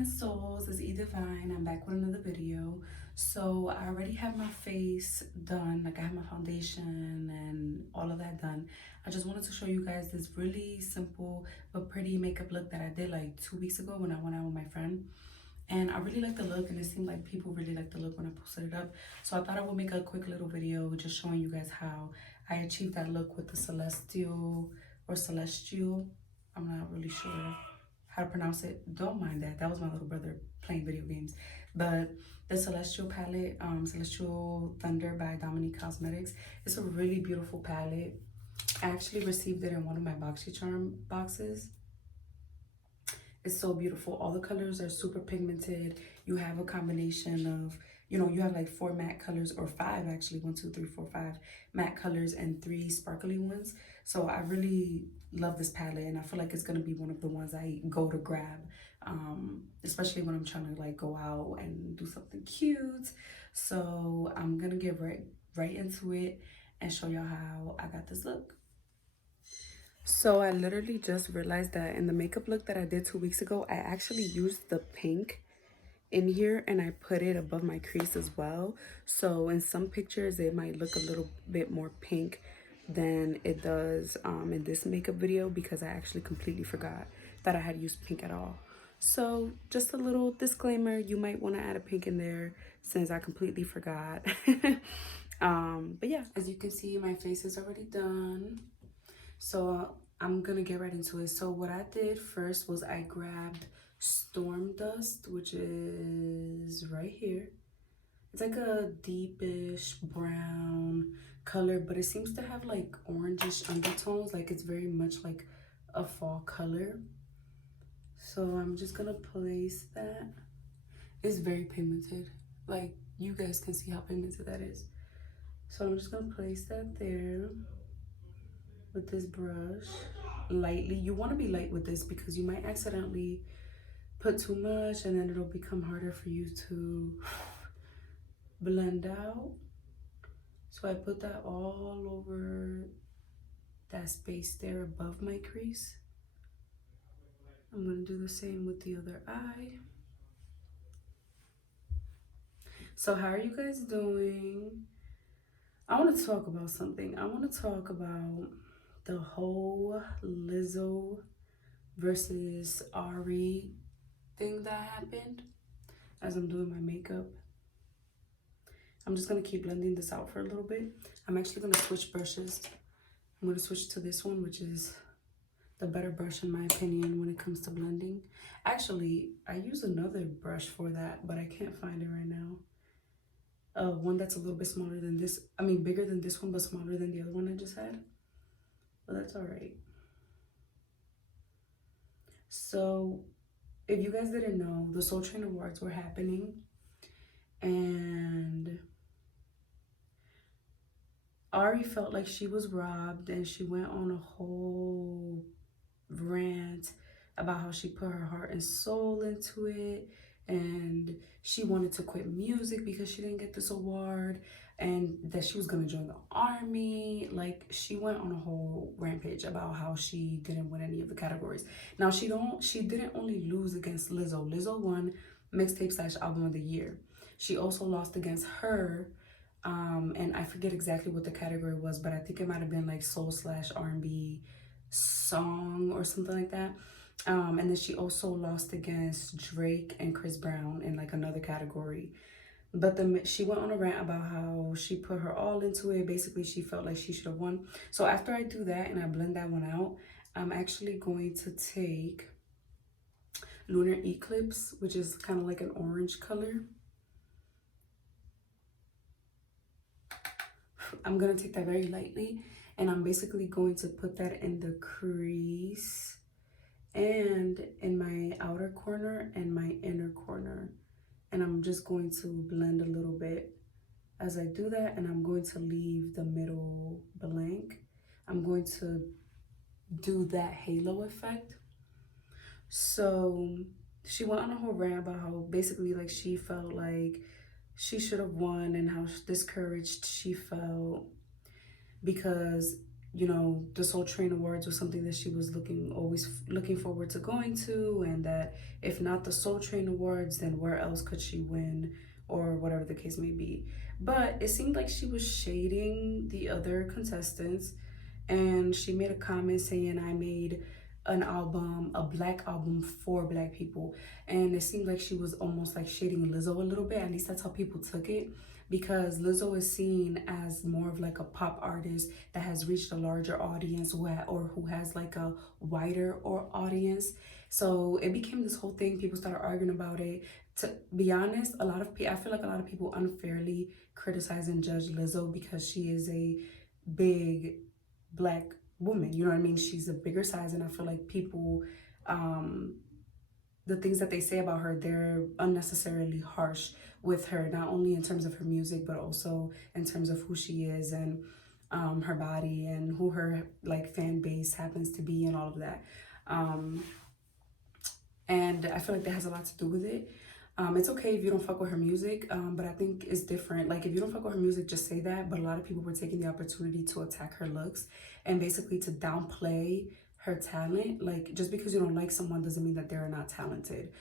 fine souls, it's E Divine. I'm back with another video. So I already have my face done, like I have my foundation and all of that done. I just wanted to show you guys this really simple but pretty makeup look that I did like 2 weeks ago when I went out with my friend. And I really like the look, and it seemed like people really like the look when I posted it up. So I thought I would make a quick little video just showing you guys how I achieved that look with the celestial. I'm not really sure how to pronounce it. Don't mind that. That was my little brother playing video games. But the Celestial palette, Celestial Thunder by Dominique Cosmetics. It's a really beautiful palette. I actually received it in one of my BoxyCharm boxes. It's so beautiful. All the colors are super pigmented. You have a combination of, you have like 4 matte colors, or 5 actually, 1, 2, 3, 4, 5 matte colors and 3 sparkly ones. So I really love this palette, and I feel like it's gonna be one of the ones I go to grab, especially when I'm trying to like go out and do something cute. So I'm gonna get right into it and show y'all how I got this look. So I literally just realized that in the makeup look that I did 2 weeks ago, I actually used the pink in here and I put it above my crease as well. So in some pictures, it might look a little bit more pink than it does in this makeup video, because I actually completely forgot that I had used pink at all. So just a little disclaimer, you might want to add a pink in there since I completely forgot. But yeah, as you can see, my face is already done. So I'm gonna get right into it. So what I did first was I grabbed Storm Dust, which is right here. It's like a deepish brown color, but it seems to have like orangish undertones. Like it's very much like a fall color. So I'm just gonna place that. It's very pigmented. Like you guys can see how pigmented that is. So I'm just gonna place that there with this brush lightly. You want to be light with this because you might accidentally put too much and then it'll become harder for you to blend out. So I put that all over that space there above my crease. I'm going to do the same with the other eye. So how are you guys doing? I want to talk about something. I want to talk about the whole Lizzo versus Ari thing that happened as I'm doing my makeup. I'm just gonna keep blending this out for a little bit. I'm actually gonna switch brushes. I'm gonna switch to this one, which is the better brush in my opinion when it comes to blending. Actually, I use another brush for that, but I can't find it right now. One that's a little bit smaller than this. I mean, bigger than this one, but smaller than the other one I just had. But that's all right. So if you guys didn't know, the Soul Train Awards were happening, and Ari felt like she was robbed, and she went on a whole rant about how she put her heart and soul into it, and she wanted to quit music because she didn't get this award, and that she was going to join the army. Like, she went on a whole rampage about how she didn't win any of the categories. Now, she didn't only lose against Lizzo. Lizzo won mixtape / album of the year. She also lost against her, and I forget exactly what the category was, but I think it might have been like soul / R&B song or something like that. And then she also lost against Drake and Chris Brown in like another category. But she went on a rant about how she put her all into it. Basically, she felt like she should have won. So after I do that and I blend that one out, I'm actually going to take Lunar Eclipse, which is kind of like an orange color. I'm going to take that very lightly, and I'm basically going to put that in the crease and in my outer corner and my inner corner. And I'm just going to blend a little bit as I do that, and I'm going to leave the middle blank. I'm going to do that halo effect. So she went on a whole rant about how basically like she felt like she should have won and how discouraged she felt because you know, the Soul Train Awards was something that she was always looking forward to going to, and that if not the Soul Train Awards, then where else could she win, or whatever the case may be. But it seemed like she was shading the other contestants, and she made a comment saying, I made an album, a black album for black people. And it seemed like she was almost like shading Lizzo a little bit. At least that's how people took it, because Lizzo is seen as more of like a pop artist that has reached a larger audience, or who has like a wider or audience. So it became this whole thing. People started arguing about it. To be honest, I feel like a lot of people unfairly criticize and judge Lizzo because she is a big black woman. You know what I mean? She's a bigger size, and I feel like people, um, the things that they say about her, they're unnecessarily harsh with her, not only in terms of her music, but also in terms of who she is, and her body, and who her like fan base happens to be, and all of that. Um, and I feel like that has a lot to do with it. It's okay if you don't fuck with her music, but I think it's different. Like, if you don't fuck with her music, just say that. But a lot of people were taking the opportunity to attack her looks, and basically to downplay her talent. Like, just because you don't like someone doesn't mean that they're not talented,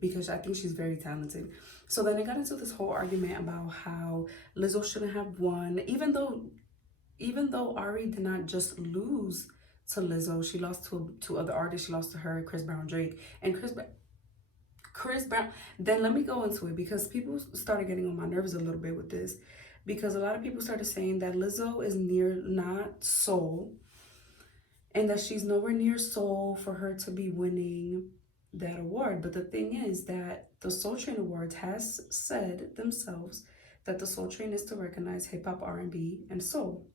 because I think she's very talented. So then it got into this whole argument about how Lizzo shouldn't have won, even though Ari did not just lose to Lizzo, she lost to other artists. She lost to her, Chris Brown, Drake, and Chris Brown. Then let me go into it, because people started getting on my nerves a little bit with this, because a lot of people started saying that Lizzo is not soul, and that she's nowhere near soul for her to be winning that award. But the thing is that the Soul Train Awards has said themselves that the Soul Train is to recognize hip hop, R&B, and soul.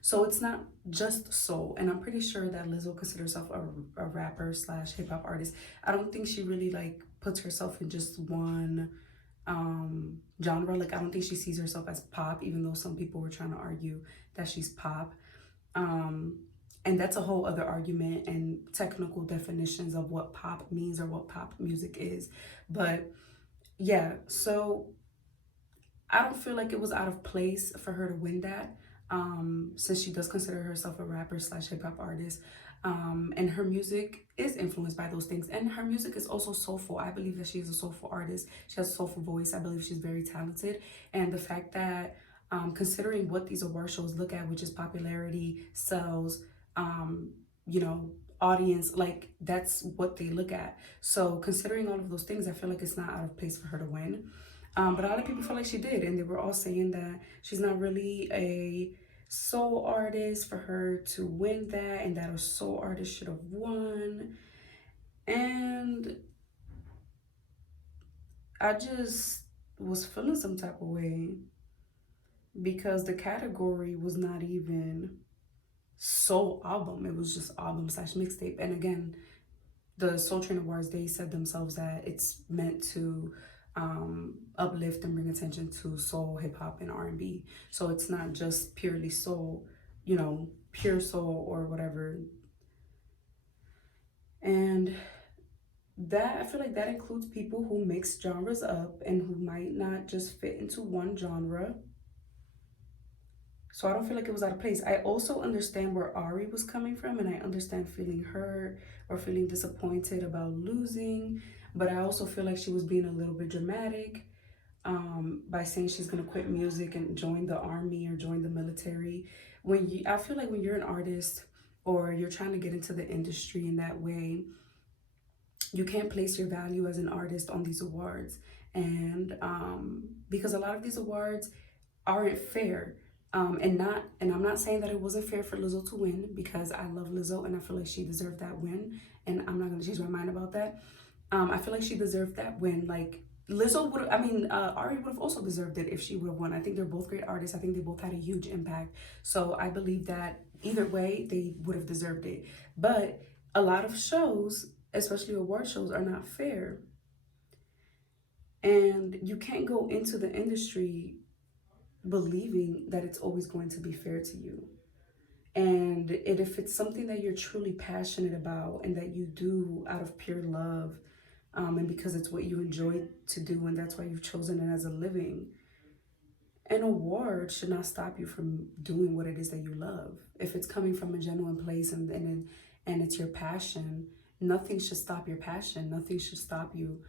So it's not just soul. And I'm pretty sure that Lizzo considers herself a rapper slash hip hop artist. I don't think she really like puts herself in just one genre. Like, I don't think she sees herself as pop, even though some people were trying to argue that she's pop. Um, and that's a whole other argument and technical definitions of what pop means or what pop music is. But yeah, so I don't feel like it was out of place for her to win that, since she does consider herself a rapper slash hip hop artist. And her music is influenced by those things. And her music is also soulful. I believe that she is a soulful artist. She has a soulful voice. I believe she's very talented. And the fact that, considering what these award shows look at, which is popularity, sales, um, you know, audience, like that's what they look at. So considering all of those things, I feel like it's not out of place for her to win. But a lot of people feel like she did, and they were all saying that she's not really a soul artist for her to win that, and that a soul artist should have won. And I just was feeling some type of way, because the category was not even soul album, it was just album slash mixtape. And again, the Soul Train Awards, they said themselves that it's meant to uplift and bring attention to soul, hip hop, and R&B. So it's not just purely soul, pure soul or whatever. And that, I feel like that includes people who mix genres up and who might not just fit into one genre. So I don't feel like it was out of place. I also understand where Ari was coming from, and I understand feeling hurt or feeling disappointed about losing. But I also feel like she was being a little bit dramatic, by saying she's gonna quit music and join the army or join the military. I feel like when you're an artist or you're trying to get into the industry in that way, you can't place your value as an artist on these awards. And because a lot of these awards aren't fair. And I'm not saying that it wasn't fair for Lizzo to win, because I love Lizzo and I feel like she deserved that win, and I'm not gonna change my mind about that. I feel like she deserved that win. Like, Lizzo would, Ari would have also deserved it if she would have won. I think they're both great artists. I think they both had a huge impact. So I believe that either way, they would have deserved it. But a lot of shows, especially award shows, are not fair. And you can't go into the industry believing that it's always going to be fair to you. And if it's something that you're truly passionate about and that you do out of pure love, and because it's what you enjoy to do, and that's why you've chosen it as a living, An award should not stop you from doing what it is that you love. If it's coming from a genuine place and it's your passion, nothing should stop your passion. Nothing should stop you.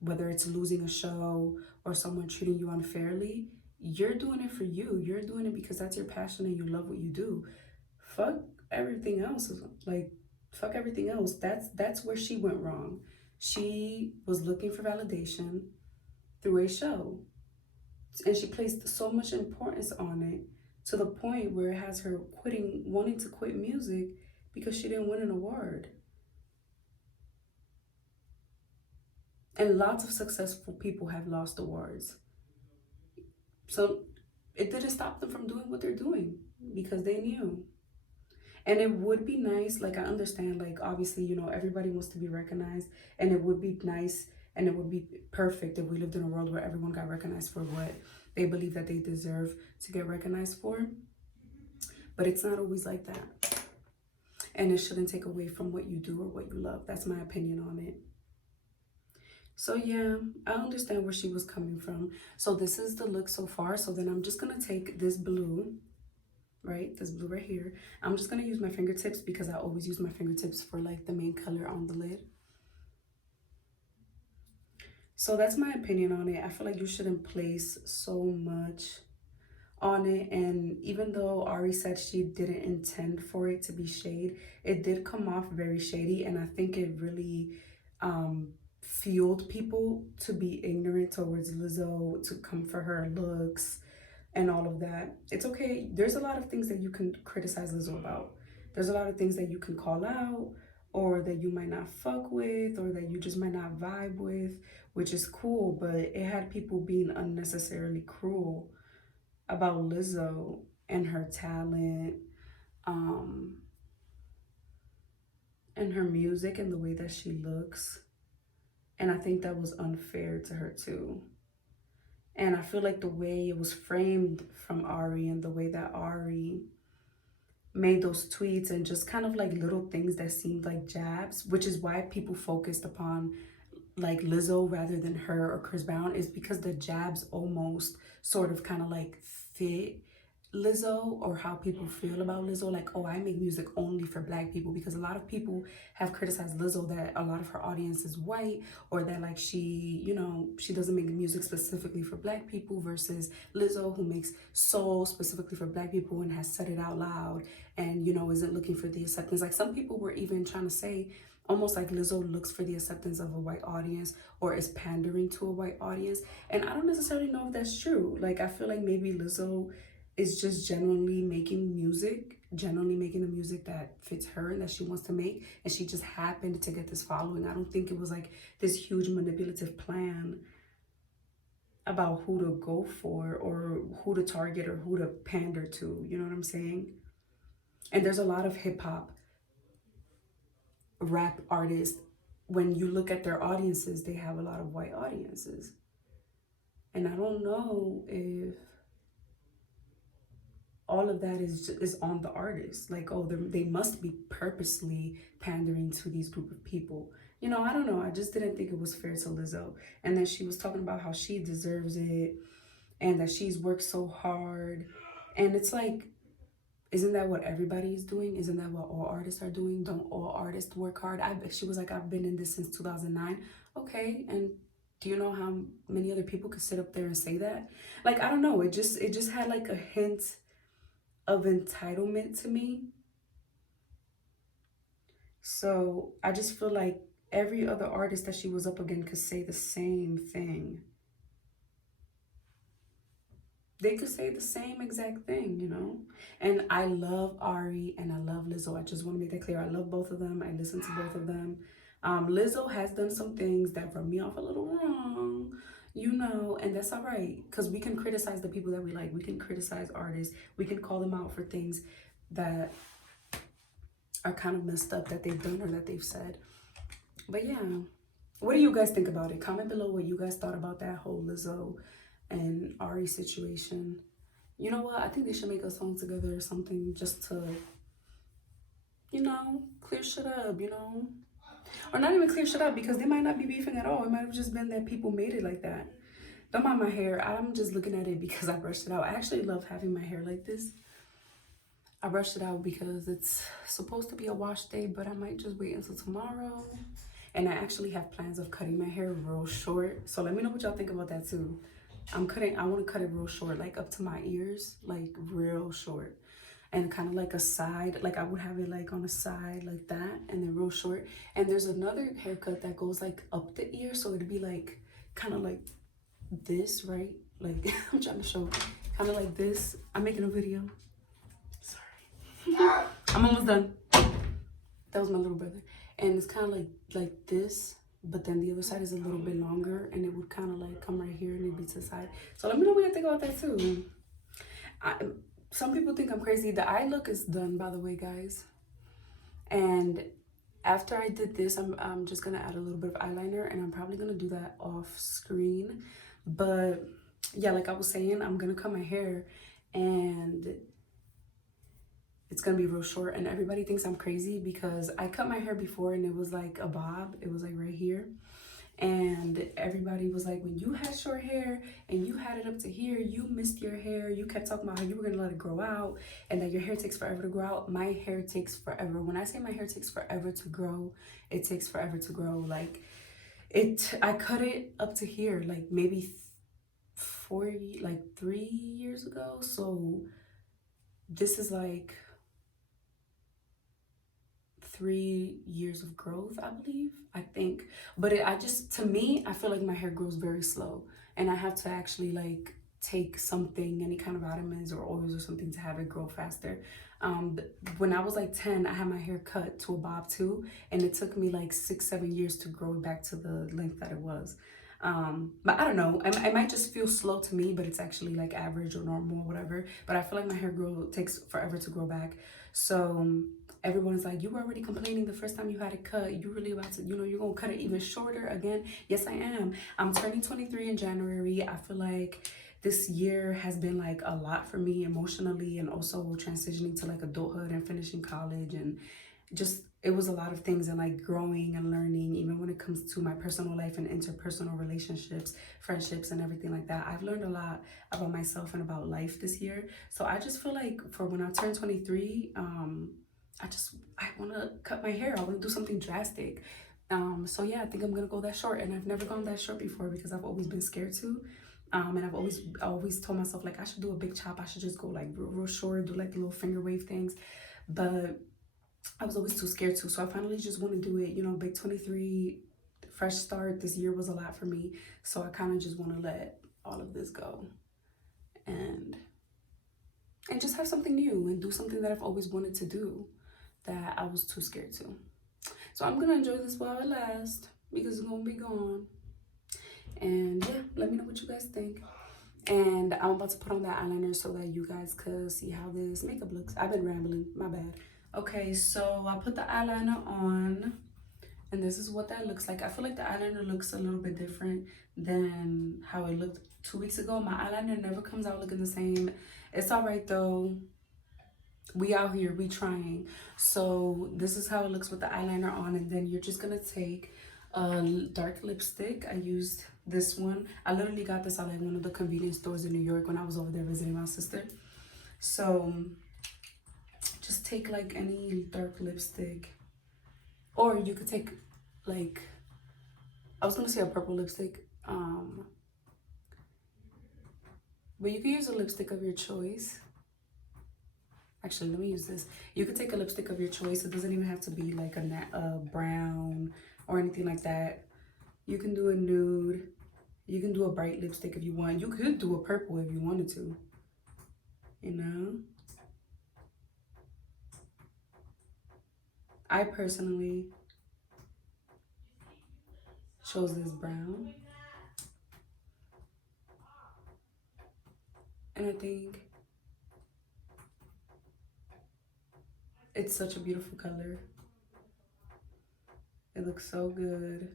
Whether it's losing a show or someone treating you unfairly, you're doing it for you. You're doing it because that's your passion and you love what you do. Fuck everything else. Like, fuck everything else. That's where she went wrong. She was looking for validation through a show, and she placed so much importance on it to the point where it has her wanting to quit music because she didn't win an award. And lots of successful people have lost awards. So it didn't stop them from doing what they're doing because they knew. And it would be nice, like I understand, like obviously, everybody wants to be recognized, and it would be nice and it would be perfect if we lived in a world where everyone got recognized for what they believe that they deserve to get recognized for. But it's not always like that. And it shouldn't take away from what you do or what you love. That's my opinion on it. So yeah, I understand where she was coming from. So this is the look so far. So then I'm just gonna take this blue, right? This blue right here. I'm just gonna use my fingertips because I always use my fingertips for like the main color on the lid. So that's my opinion on it. I feel like you shouldn't place so much on it, and even though Ari said she didn't intend for it to be shade, it did come off very shady, and I think it really fueled people to be ignorant towards Lizzo, to come for her looks and all of that. It's okay. There's a lot of things that you can criticize Lizzo about. There's a lot of things that you can call out, or that you might not fuck with, or that you just might not vibe with, which is cool, but it had people being unnecessarily cruel about Lizzo and her talent, um, and her music and the way that she looks. And I think that was unfair to her too. And I feel like the way it was framed from Ari and the way that Ari made those tweets and just kind of like little things that seemed like jabs, which is why people focused upon like Lizzo rather than her or Chris Brown, is because the jabs almost sort of kind of like fit Lizzo or how people feel about Lizzo. Like, oh, I make music only for black people, because a lot of people have criticized Lizzo that a lot of her audience is white, or that like she doesn't make music specifically for black people, versus Lizzo, who makes soul specifically for black people and has said it out loud and isn't looking for the acceptance. Like, some people were even trying to say almost like Lizzo looks for the acceptance of a white audience or is pandering to a white audience. And I don't necessarily know if that's true. Like, I feel like maybe Lizzo is just genuinely making the music that fits her and that she wants to make, and she just happened to get this following. I don't think it was like this huge manipulative plan about who to go for or who to target or who to pander to, you know what I'm saying? And there's a lot of hip-hop rap artists, when you look at their audiences, they have a lot of white audiences. And I don't know if all of that is on the artist. Like, oh, they must be purposely pandering to these group of people. I don't know. I just didn't think it was fair to Lizzo. And then she was talking about how she deserves it and that she's worked so hard. And it's like, isn't that what everybody is doing? Isn't that what all artists are doing? Don't all artists work hard? She was like, I've been in this since 2009. Okay, and do you know how many other people could sit up there and say that? Like, I don't know. It just had like a hint of entitlement to me. So I just feel like every other artist that she was up against could say the same thing. They could say the same exact thing. And I love Ari and I love Lizzo. I just want to make that clear. I love both of them. I listen to both of them. Lizzo has done some things that rub me off a little wrong, and that's all right, because we can criticize the people that we like. We can criticize artists. We can call them out for things that are kind of messed up that they've done or that they've said. But yeah, what do you guys think about it? Comment below what you guys thought about that whole Lizzo and Ari situation. You know what? I think they should make a song together or something, just to, clear shit up, Or not even clear shit up, because they might not be beefing at all. It might have just been that people made it like that. Don't mind my hair. I'm just looking at it because I brushed it out. I actually love having my hair like this. I brushed it out because it's supposed to be a wash day, but I might just wait until tomorrow. And I actually have plans of cutting my hair real short. So let me know what y'all think about that too. I want to cut it real short, like up to my ears, like real short. And kind of like a side, like I would have it like on a side like that, and then real short. And there's another haircut that goes like up the ear, so it'd be like kind of like this, right? Like I'm trying to show, kind of like this. I'm making a video. Sorry. I'm almost done. That was my little brother. And it's kind of like this, but then the other side is a little bit longer, and it would kind of like come right here and it'd be to the side. So let me know what you think about that too. Some people think I'm crazy. The eye look is done, by the way, guys. And after I did this, I'm just gonna add a little bit of eyeliner, and I'm probably gonna do that off screen. But yeah, like I was saying, I'm gonna cut my hair, and it's gonna be real short. And everybody thinks I'm crazy because I cut my hair before and it was like a bob. It was like right here. And everybody was like, when you had short hair and you had it up to here, you missed your hair. You kept talking about how you were gonna let it grow out and that your hair takes forever to grow out. My hair takes forever. When I say my hair takes forever to grow, it takes forever to grow. Like I cut it up to here, like maybe 3 years ago. So this is like 3 years of growth, I believe, I think. But to me, I feel like my hair grows very slow, and I have to actually like take something, any kind of vitamins or oils or something to have it grow faster. When I was like 10, I had my hair cut to a bob too, and it took me like 6-7 years to grow it back to the length that it was. But I don't know, it might just feel slow to me, but it's actually like average or normal or whatever. But I feel like my hair takes forever to grow back. So everyone's like, you were already complaining the first time you had it cut. You really about to, you're gonna cut it even shorter again? Yes, I am. I'm turning 23 in January. I feel like this year has been like a lot for me emotionally, and also transitioning to like adulthood and finishing college, and just it was a lot of things, and like growing and learning, even when it comes to my personal life and interpersonal relationships, friendships, and everything like that. I've learned a lot about myself and about life this year. So I just feel like for when I turn 23, I want to cut my hair. I want to do something drastic. So yeah, I think I'm gonna go that short, and I've never gone that short before because I've always been scared to. And I've always told myself like I should do a big chop. I should just go like real short, do like the little finger wave things. But I was always too scared to. So I finally just want to do it. Big 23, fresh start. This year was a lot for me. So I kind of just want to let all of this go and just have something new and do something that I've always wanted to do that I was too scared to. So I'm gonna enjoy this while it lasts because it's gonna be gone. And yeah, let me know what you guys think. And I'm about to put on that eyeliner so that you guys could see how this makeup looks. I've been rambling, my bad. Okay, so I put the eyeliner on, and this is what that looks like. I feel like the eyeliner looks a little bit different than how it looked 2 weeks ago. My eyeliner never comes out looking the same. It's all right though. We out here, we trying. So this is how it looks with the eyeliner on, and then you're just gonna take a dark lipstick. I used this one. I literally got this at like one of the convenience stores in New York when I was over there visiting my sister. So just take like any dark lipstick, or you could take like, I was gonna say a purple lipstick, but you can use a lipstick of your choice. Actually, let me use this. You could take a lipstick of your choice. It doesn't even have to be like a brown or anything like that. You can do a nude. You can do a bright lipstick if you want. You could do a purple if you wanted to, I personally chose this brown. And I think it's such a beautiful color. It looks so good.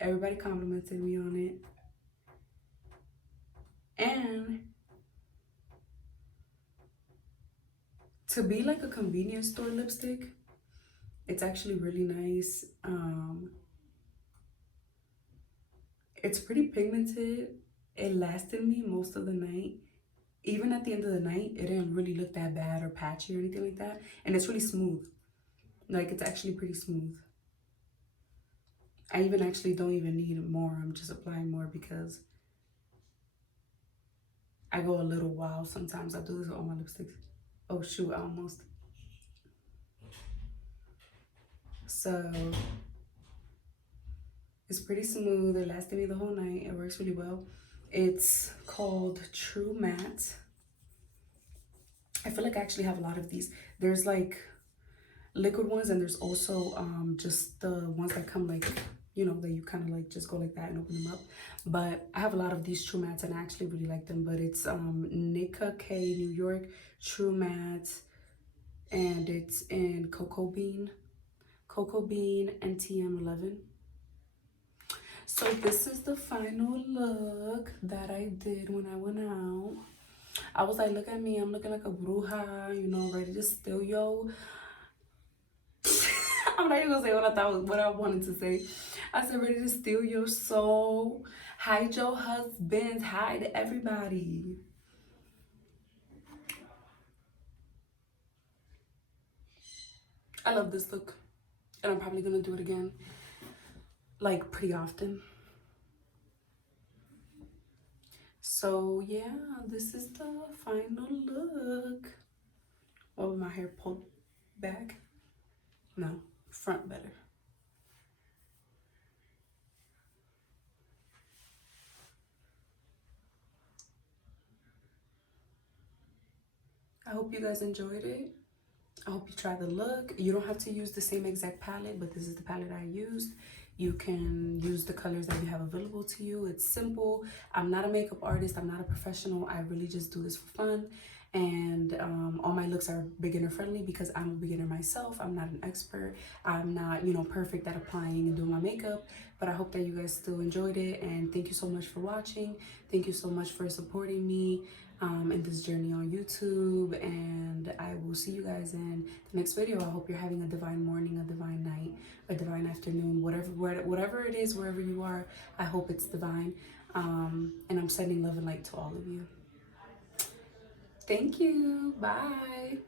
Everybody complimented me on it. And to be like a convenience store lipstick, it's actually really nice. It's pretty pigmented. It lasted me most of the night. Even at the end of the night, it didn't really look that bad or patchy or anything like that. And it's really smooth. Like, it's actually pretty smooth. I even actually don't even need more. I'm just applying more because I go a little wild sometimes. I do this with all my lipsticks. Oh shoot, I almost. So it's pretty smooth. It lasted me the whole night. It works really well. It's called True Matte. I feel like I actually have a lot of these. There's like liquid ones, and there's also just the ones that come like, you know, that you kind of like just go like that and open them up. But I have a lot of these True Mattes and I actually really like them. But it's Nika K New York True Matte, and it's in Cocoa Bean NTM 11. So this is the final look that I did when I went out. I was like, look at me, I'm looking like a bruja, you know, ready to steal yo. I'm not even gonna say what I thought was what I wanted to say. I said, ready to steal your soul, hide your husband, hide everybody. I love this look, and I'm probably gonna do it again, like pretty often. So yeah, this is the final look. Oh, my hair pulled back. No, front better. I hope you guys enjoyed it. I hope you try the look. You don't have to use the same exact palette, but this is the palette I used. You can use the colors that you have available to you. It's simple. I'm not a makeup artist. I'm not a professional. I really just do this for fun. And all my looks are beginner friendly because I'm a beginner myself. I'm not an expert. I'm not, you know, perfect at applying and doing my makeup, but I hope that you guys still enjoyed it. And thank you so much for watching. Thank you so much for supporting me in this journey on YouTube. And I will see you guys in the next video. I hope you're having a divine morning, a divine night, a divine afternoon, whatever it is, wherever you are. I hope it's divine. And I'm sending love and light to all of you. Thank you. Bye.